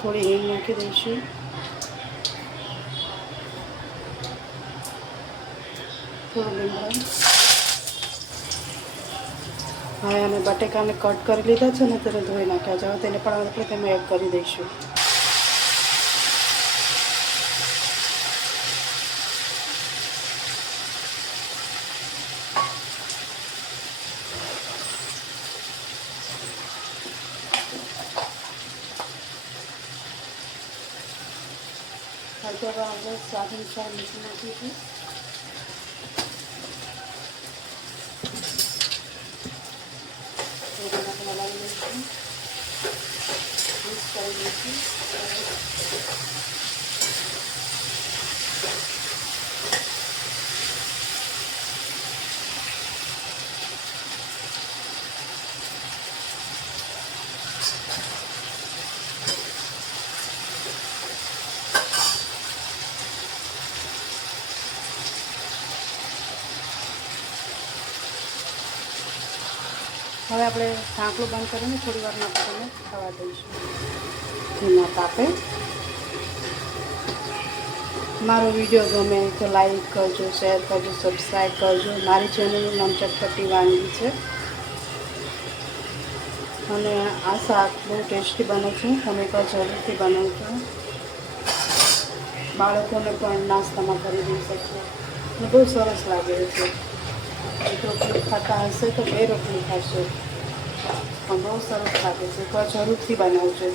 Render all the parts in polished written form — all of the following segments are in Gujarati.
થોડી હિંગ નાખી દઈશું. થોડું લીમડો. હવે અમે બટેકાને કટ કરી લીધા છે ને તેને ધોઈ નાખ્યા છે. હવે તેને પણ આપણે તેમાં એડ કરી દઈશું. હળદર આપણે સ્વાદ અનુસાર મીઠું નાખીશું. હલાવી દઈશું. મિક્સ કરી દઈશું. હવે આપણે ઢાંકણું બંધ કરીને થોડી વાર માટે તેને થવા દઈશું ધીમા તાપે. મારો વિડીયો ગમે તો લાઈક કરજો, શેર કરજો, સબસ્ક્રાઈબ કરજો. મારી ચેનલનું નામ ચટપટી વાનગી છે અને આ શાક બહુ ટેસ્ટી બને છે. તમે પણ જરૂરથી બનાવજો. બાળકોને પણ નાસ્તામાં કરી દઈ શકશો અને બહુ સરસ લાગે છે. એક રોટલી ખાતા હશે તો 2 રોટલી ખાશે, પણ બહુ સરસ લાગે છે. તો જરૂરથી બનાવજો.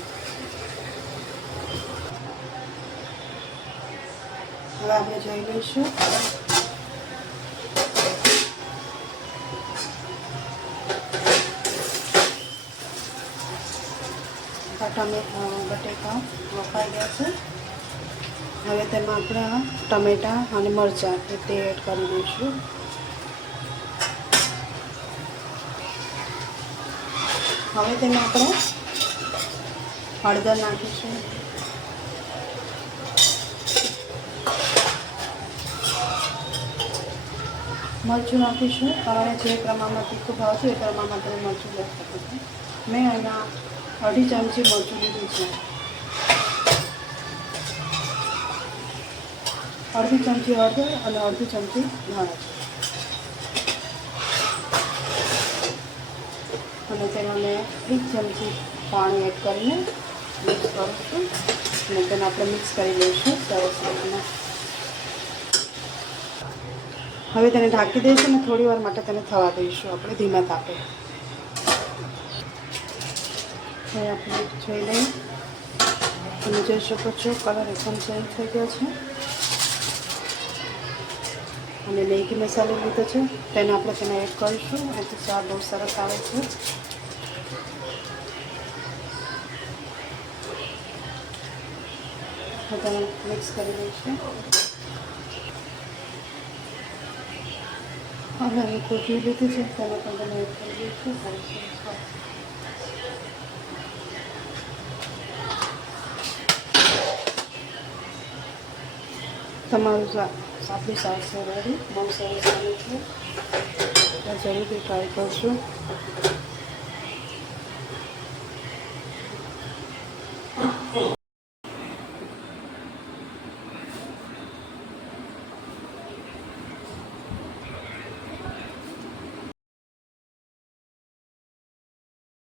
હવે આપણે જોઈ લઈશું. બટેકા વફાઈ ગયા છે. હવે તેમાં આપણે ટમેટાં અને મરચાં તે એડ કરી દઈશું. હવે તેમાં આપણે હળદર નાખીશું. મરચું નાખીશું. તમારે જે પ્રમાણમાં તીખું ભાવશે એ પ્રમાણમાં તમે મરચું લઈ શકો છો. મેં અહીંયા 2.5 ચમચી મરચું લીધું છે. 1/2 ચમચી હળદર અને 1/2 ચમચી ધાણા. અને તેમાં મેં 1 ચમચી પાણી એડ કરીને મિક્સ કરું છું અને તેને આપણે મિક્સ કરી લઈશું સરસ રીતના. હવે તેને ઢાંકી દઈશું અને થોડી વાર માટે તેને થવા દઈશું આપણે ધીમા તાપે. હવે આપણે જોઈ લઈએ. તમે જોઈ શકો છો કલર એકદમ ચેન્જ થઈ ગયો છે. અને મેગી મસાલો લીધો છે તેને આપણે તેને એડ કરીશું. એથી સ્વાદ બહુ સરસ આવે છે. તેને મિક્સ કરી દઈશું. હવે અમે કોથમીર લીધી છે તેને પણ તમે એડ કરી દઈશું. તમારું આપણી શાક છે રેડી. બહુ સરસ બને છે. જરૂરથી ટ્રાય કરશું.